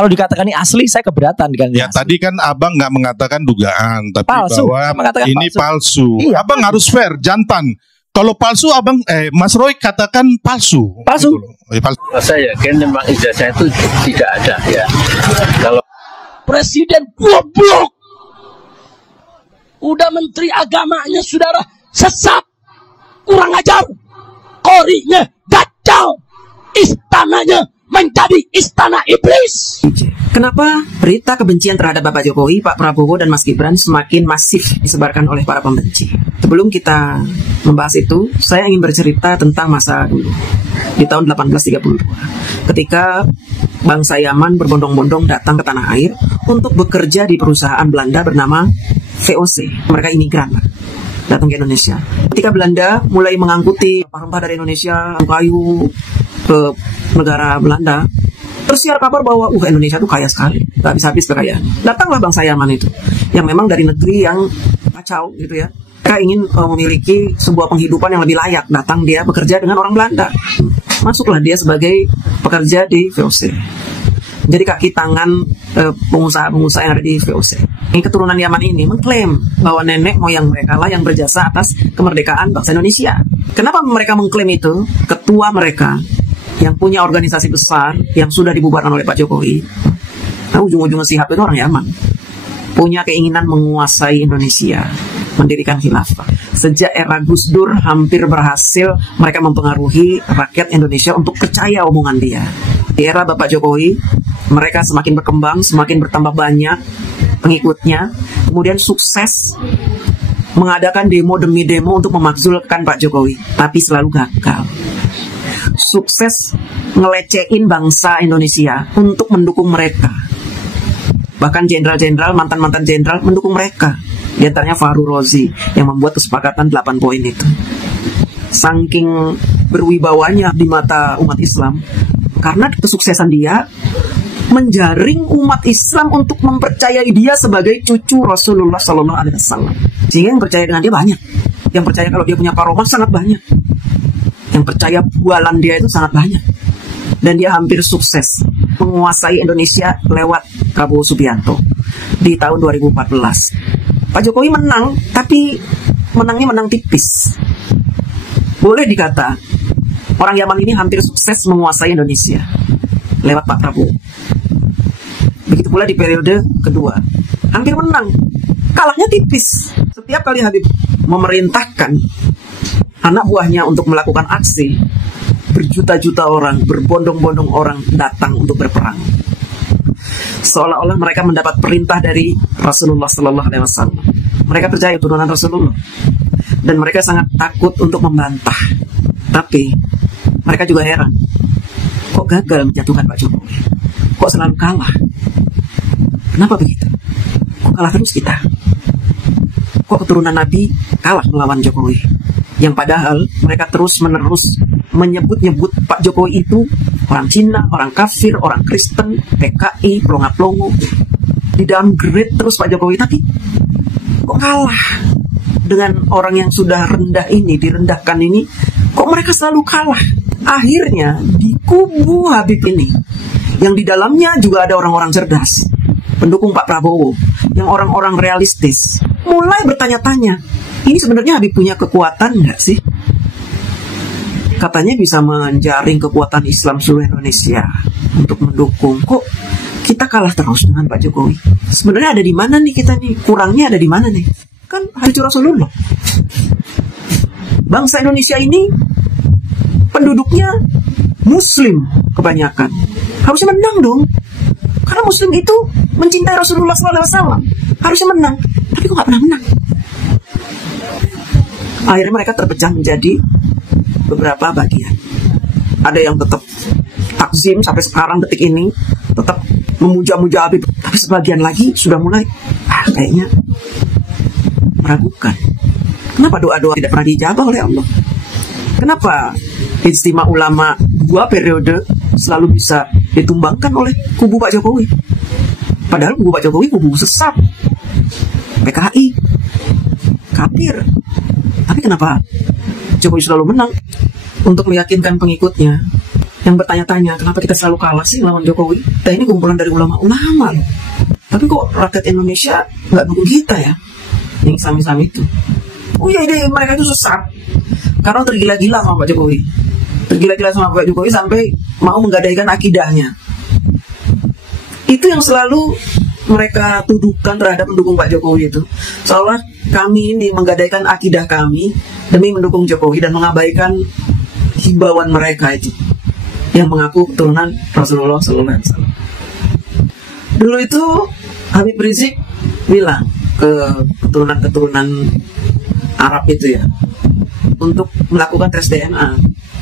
Kalau dikatakan ini asli, saya keberatan kan. Ya tadi kan abang nggak mengatakan dugaan, tapi palsu, bahwa ini palsu. Iya, abang harus fair, jantan. Kalau palsu abang, Mas Roy katakan palsu. Palsu. Gitu palsu. Saya yakin memang ijazah itu tidak ada ya. Kalau Presiden goblok, udah menteri agamanya saudara sesat, kurang ajar, korinya dajjal, istananya menjadi istana iblis. Kenapa berita kebencian terhadap Bapak Jokowi, Pak Prabowo, dan Mas Gibran semakin masif disebarkan oleh para pembenci? Sebelum kita membahas itu, saya ingin bercerita tentang masa dulu, di tahun 1832, ketika bangsa Yaman berbondong-bondong datang ke tanah air untuk bekerja di perusahaan Belanda bernama VOC. Mereka imigran datang ke Indonesia. Ketika Belanda mulai mengangkuti rempah-rempah dari Indonesia, kayu ke negara Belanda, tersiar kabar bahwa Indonesia tuh kaya sekali, gak bisa habis kekayaan. Datanglah bangsa Yaman itu, yang memang dari negeri yang kacau gitu ya. Mereka ingin memiliki sebuah penghidupan yang lebih layak. Datang dia bekerja dengan orang Belanda. Masuklah dia sebagai pekerja di VOC. Jadi kaki tangan pengusaha-pengusaha yang ada di VOC. Ini keturunan Yaman ini mengklaim bahwa nenek moyang mereka lah yang berjasa atas kemerdekaan bangsa Indonesia. Kenapa mereka mengklaim itu? Ketua mereka yang punya organisasi besar yang sudah dibubarkan oleh Pak Jokowi, nah ujung-ujungnya Shihab itu orang Yaman, punya keinginan menguasai Indonesia, mendirikan khilafah. Sejak era Gus Dur hampir berhasil mereka mempengaruhi rakyat Indonesia untuk percaya omongan dia. Di era Bapak Jokowi, mereka semakin berkembang, semakin bertambah banyak pengikutnya, kemudian sukses mengadakan demo demi demo untuk memakzulkan Pak Jokowi, tapi selalu gagal. Sukses ngelecehin bangsa Indonesia untuk mendukung mereka. Bahkan jenderal-jenderal, mantan-mantan jenderal mendukung mereka. Di antaranya Fahru Rozi yang membuat kesepakatan 8 poin itu. Saking berwibawanya di mata umat Islam, karena kesuksesan dia menjaring umat Islam untuk mempercayai dia sebagai cucu Rasulullah SAW. Sehingga yang percaya dengan dia banyak. Yang percaya kalau dia punya karomah sangat banyak. Yang percaya bualan dia itu sangat banyak. Dan dia hampir sukses menguasai Indonesia lewat Prabowo Subianto di tahun 2014. Pak Jokowi menang, tapi menangnya menang tipis. Boleh dikata orang Yaman ini hampir sukses menguasai Indonesia lewat Pak Prabowo. Begitu pula di periode kedua, hampir menang, kalahnya tipis. Setiap kali Habib memerintahkan anak buahnya untuk melakukan aksi, berjuta-juta orang, berbondong-bondong orang datang untuk berperang. Seolah-olah mereka mendapat perintah dari Rasulullah SAW. Mereka percaya turunan Rasulullah, dan mereka sangat takut untuk membantah. Tapi mereka juga heran, kok gagal menjatuhkan Pak Jokowi? Kok selalu kalah? Kenapa begitu? Kok kalah terus kita? Kok keturunan Nabi kalah melawan Jokowi? Yang padahal mereka terus-menerus menyebut-nyebut Pak Jokowi itu orang Cina, orang kafir, orang Kristen, PKI, pelongo-pelongo. Di downgrade terus Pak Jokowi, tapi kok kalah dengan orang yang sudah rendah ini, direndahkan ini? Kok mereka selalu kalah? Akhirnya di kubu Habib ini, yang di dalamnya juga ada orang-orang cerdas, pendukung Pak Prabowo, yang orang-orang realistis, mulai bertanya-tanya, ini sebenarnya Habib punya kekuatan nggak sih? Katanya bisa menjaring kekuatan Islam seluruh Indonesia untuk mendukung. Kok kita kalah terus dengan Pak Jokowi? Sebenarnya ada di mana nih kita nih? Kurangnya ada di mana nih? Kan hancur Rasulullah. Bangsa Indonesia ini penduduknya Muslim kebanyakan. Harusnya menang dong. Karena Muslim itu mencintai Rasulullah SAW. Harusnya menang. Tapi kok nggak pernah menang? Akhirnya mereka terpecah menjadi beberapa bagian. Ada yang tetap takzim sampai sekarang detik ini, tetap memuja-muja Habib. Tapi sebagian lagi sudah mulai kayaknya meragukan. Kenapa doa-doa tidak pernah dijabah oleh Allah? Kenapa ijtima ulama 2 periode selalu bisa ditumbangkan oleh kubu Pak Jokowi? Padahal kubu Pak Jokowi kubu sesat, PKI, kafir. Tapi kenapa Jokowi selalu menang? Untuk meyakinkan pengikutnya yang bertanya-tanya, kenapa kita selalu kalah sih lawan Jokowi? Kita ini kumpulan dari ulama-ulama loh. Tapi kok rakyat Indonesia nggak dukung kita ya? Yang Islam-Islam itu. Oh iya, ide mereka itu sesat. Karena tergila-gila sama Pak Jokowi. Tergila-gila sama Pak Jokowi sampai mau menggadaikan akidahnya. Itu yang selalu mereka tuduhkan terhadap mendukung Pak Jokowi itu. Seolah kami ini menggadaikan akidah kami demi mendukung Jokowi dan mengabaikan himbauan mereka itu yang mengaku keturunan Rasulullah SAW. Dulu itu Habib Rizik bilang ke keturunan-keturunan Arab itu ya, untuk melakukan tes DNA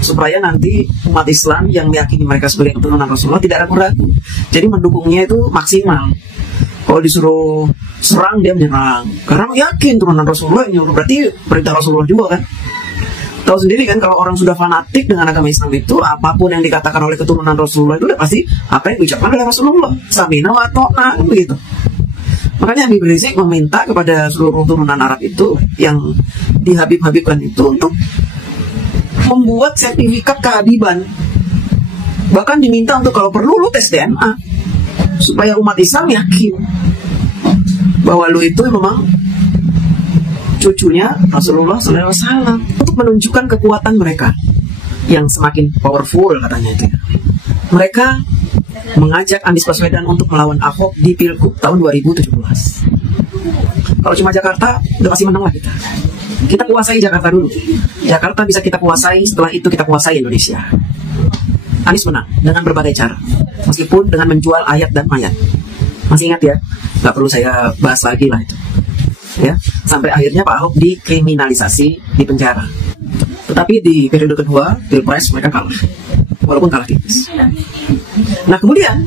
supaya nanti umat Islam yang meyakini mereka sebagai keturunan Rasulullah tidak ragu-ragu. Jadi mendukungnya itu maksimal. Kalau disuruh serang dia menyerang, karena yakin turunan Rasulullah yang nyuruh, berarti perintah Rasulullah juga kan. Tahu sendiri kan kalau orang sudah fanatik dengan agama Islam itu, apapun yang dikatakan oleh keturunan Rasulullah itu udah pasti apa yang diucapkan oleh Rasulullah. Samina wa ta'na, begitu. Makanya Habib Rizik meminta kepada seluruh turunan Arab itu yang dihabib-habibkan itu untuk membuat sertifikat kehabiban. Bahkan diminta untuk kalau perlu lu tes DNA supaya umat Islam yakin bahwa lu itu memang cucunya Rasulullah SAW, untuk menunjukkan kekuatan mereka yang semakin powerful katanya itu. Mereka mengajak Anies Baswedan untuk melawan Ahok di Pilgub tahun 2017. Kalau cuma Jakarta, udah pasti menang lah kita. Kita kuasai Jakarta dulu. Jakarta bisa kita kuasai, setelah itu kita kuasai Indonesia. Anies menang dengan berbagai cara, meskipun dengan menjual ayat dan mayat. Masih ingat ya? Gak perlu saya bahas lagi lah itu. Ya, sampai akhirnya Pak Ahok dikriminalisasi, di penjara. Tetapi di periode kedua, Pilpres mereka kalah, walaupun kalah tipis. Nah kemudian,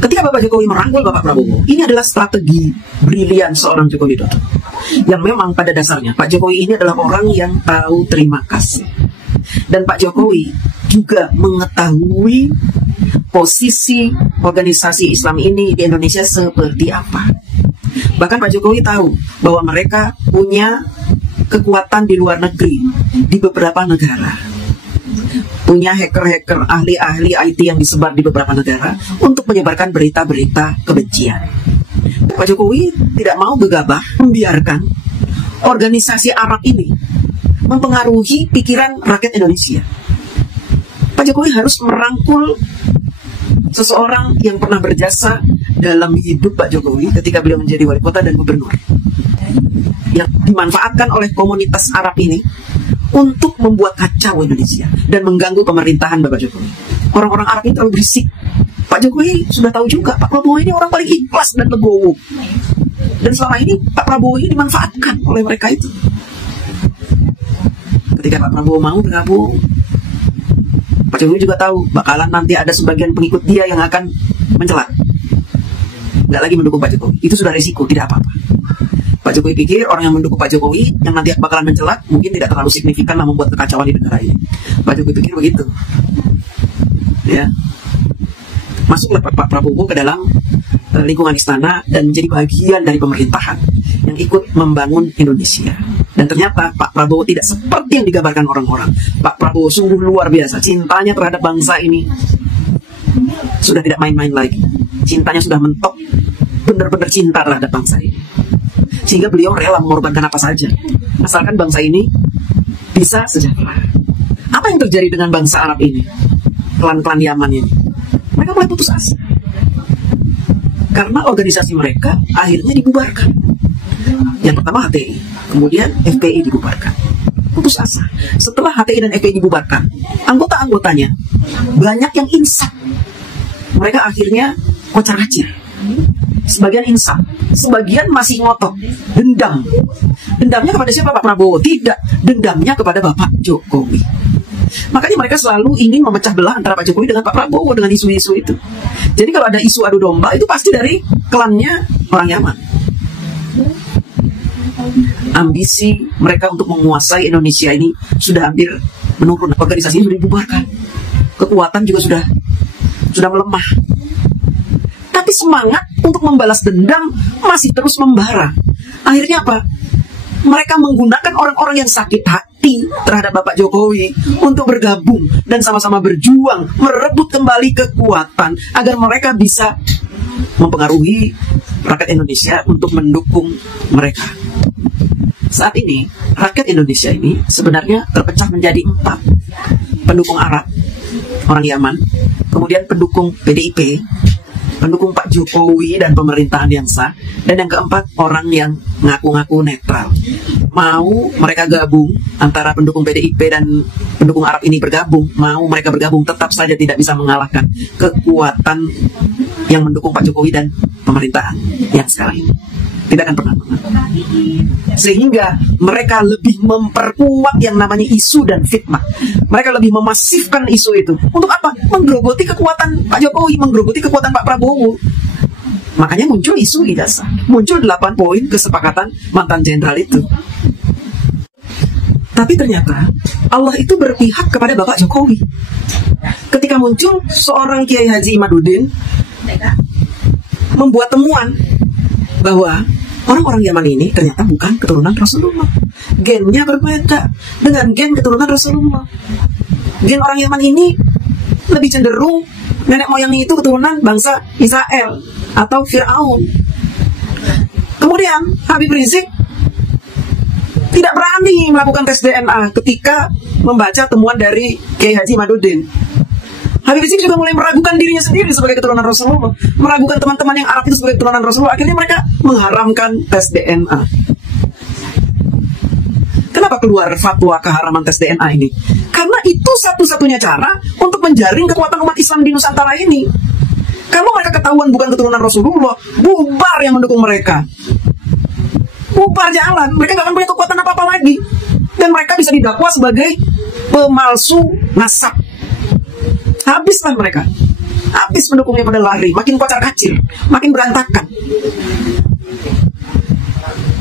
ketika Bapak Jokowi merangkul Bapak Prabowo, ini adalah strategi brilian seorang Joko Widodo. Yang memang pada dasarnya, Pak Jokowi ini adalah orang yang tahu terima kasih. Dan Pak Jokowi juga mengetahui posisi organisasi Islam ini di Indonesia seperti apa. Bahkan Pak Jokowi tahu bahwa mereka punya kekuatan di luar negeri, di beberapa negara. Punya hacker-hacker, ahli-ahli IT yang disebar di beberapa negara untuk menyebarkan berita-berita kebencian. Pak Jokowi tidak mau gegabah membiarkan organisasi Arab ini mempengaruhi pikiran rakyat Indonesia. Pak Jokowi harus merangkul seseorang yang pernah berjasa dalam hidup Pak Jokowi ketika beliau menjadi wali kota dan gubernur, yang dimanfaatkan oleh komunitas Arab ini untuk membuat kacau Indonesia dan mengganggu pemerintahan Bapak Jokowi. Orang-orang Arab ini terlalu berisik. Pak Jokowi sudah tahu juga Pak Prabowo ini orang paling ikhlas dan legowo. Dan selama ini Pak Prabowo ini dimanfaatkan oleh mereka itu. Ketika Pak Prabowo mau bergabung, Pak Jokowi juga tahu bakalan nanti ada sebagian pengikut dia yang akan mencela, nggak lagi mendukung Pak Jokowi. Itu sudah risiko, tidak apa-apa. Pak Jokowi pikir orang yang mendukung Pak Jokowi yang nanti bakalan mencela mungkin tidak terlalu signifikan lah membuat kekacauan di negara ini. Pak Jokowi pikir begitu. Ya, masuklah Pak Prabowo ke dalam lingkungan istana dan menjadi bagian dari pemerintahan yang ikut membangun Indonesia. Dan ternyata Pak Prabowo tidak seperti yang digambarkan orang-orang. Pak Prabowo sungguh luar biasa. Cintanya terhadap bangsa ini sudah tidak main-main lagi. Cintanya sudah mentok, benar-benar cinta terhadap bangsa ini. Sehingga beliau rela mengorbankan apa saja, asalkan bangsa ini bisa sejahtera. Apa yang terjadi dengan bangsa Arab ini? Klan-klan Yaman ini. Mereka mulai putus asa. Karena organisasi mereka akhirnya dibubarkan. Yang pertama HTI, kemudian FPI dibubarkan. Putus asa. Setelah HTI dan FPI dibubarkan, anggota-anggotanya banyak yang insaf. Mereka akhirnya kocar-kacir. Sebagian insaf, sebagian masih ngotot, dendam. Dendamnya kepada siapa? Pak Prabowo? Tidak, dendamnya kepada Bapak Jokowi. Makanya mereka selalu ingin memecah belah antara Pak Jokowi dengan Pak Prabowo dengan isu-isu itu. Jadi kalau ada isu adu domba itu pasti dari klannya orang Yaman. Ambisi mereka untuk menguasai Indonesia ini sudah hampir menurun. Organisasinya sudah dibubarkan, kekuatan juga sudah melemah. Tapi semangat untuk membalas dendam masih terus membara. Akhirnya apa? Mereka menggunakan orang-orang yang sakit hati anti terhadap Bapak Jokowi untuk bergabung dan sama-sama berjuang merebut kembali kekuatan agar mereka bisa mempengaruhi rakyat Indonesia untuk mendukung mereka. Saat ini, rakyat Indonesia ini sebenarnya terpecah menjadi 4. Pendukung Arab, orang Yaman, kemudian pendukung PDIP, pendukung Pak Jokowi dan pemerintahan yang sah, dan yang keempat, orang yang ngaku-ngaku netral. Mau mereka gabung, antara pendukung PDIP dan pendukung Arab ini bergabung, mau mereka bergabung, tetap saja tidak bisa mengalahkan kekuatan yang mendukung Pak Jokowi dan pemerintahan yang sekarang ini. Tidak akan pernah menang. Sehingga mereka lebih memperkuat yang namanya isu dan fitnah. Mereka lebih memasifkan isu itu. Untuk apa? Menggerogoti kekuatan Pak Jokowi, menggerogoti kekuatan Pak Prabowo. Makanya muncul isu ijazah. Muncul 8 poin kesepakatan mantan jenderal itu. Tapi ternyata Allah itu berpihak kepada Bapak Jokowi. Ketika muncul seorang Kiai Haji Imaduddin membuat temuan bahwa orang-orang Yaman ini ternyata bukan keturunan Rasulullah. Gennya berbeda dengan gen keturunan Rasulullah. Gen orang Yaman ini lebih cenderung nenek moyangnya itu keturunan bangsa Israel atau Fir'aun. Kemudian Habib Rizik tidak berani melakukan tes DNA ketika membaca temuan dari Kiai Haji Imaduddin. Habib Rizik juga mulai meragukan dirinya sendiri sebagai keturunan Rasulullah, meragukan teman-teman yang Arab itu sebagai keturunan Rasulullah. Akhirnya mereka mengharamkan tes DNA. Kenapa keluar fatwa keharaman tes DNA ini? Karena itu satu-satunya cara untuk menjaring kekuatan umat Islam di Nusantara ini. Kalau mereka ketahuan bukan keturunan Rasulullah, bubar yang mendukung mereka. Bubar jalan, mereka gak akan punya kekuatan apa-apa lagi. Dan mereka bisa didakwa sebagai pemalsu nasab. Habislah mereka. Habis pendukungnya pada lari, makin kocar kacir, makin berantakan.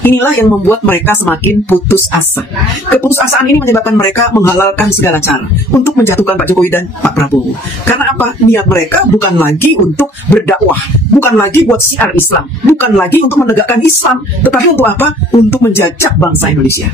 Inilah yang membuat mereka semakin putus asa. Keputusasaan ini menyebabkan mereka menghalalkan segala cara untuk menjatuhkan Pak Jokowi dan Pak Prabowo. Karena apa? Niat mereka bukan lagi untuk berdakwah, bukan lagi buat syiar Islam, bukan lagi untuk menegakkan Islam, tetapi untuk apa? Untuk menjajah bangsa Indonesia.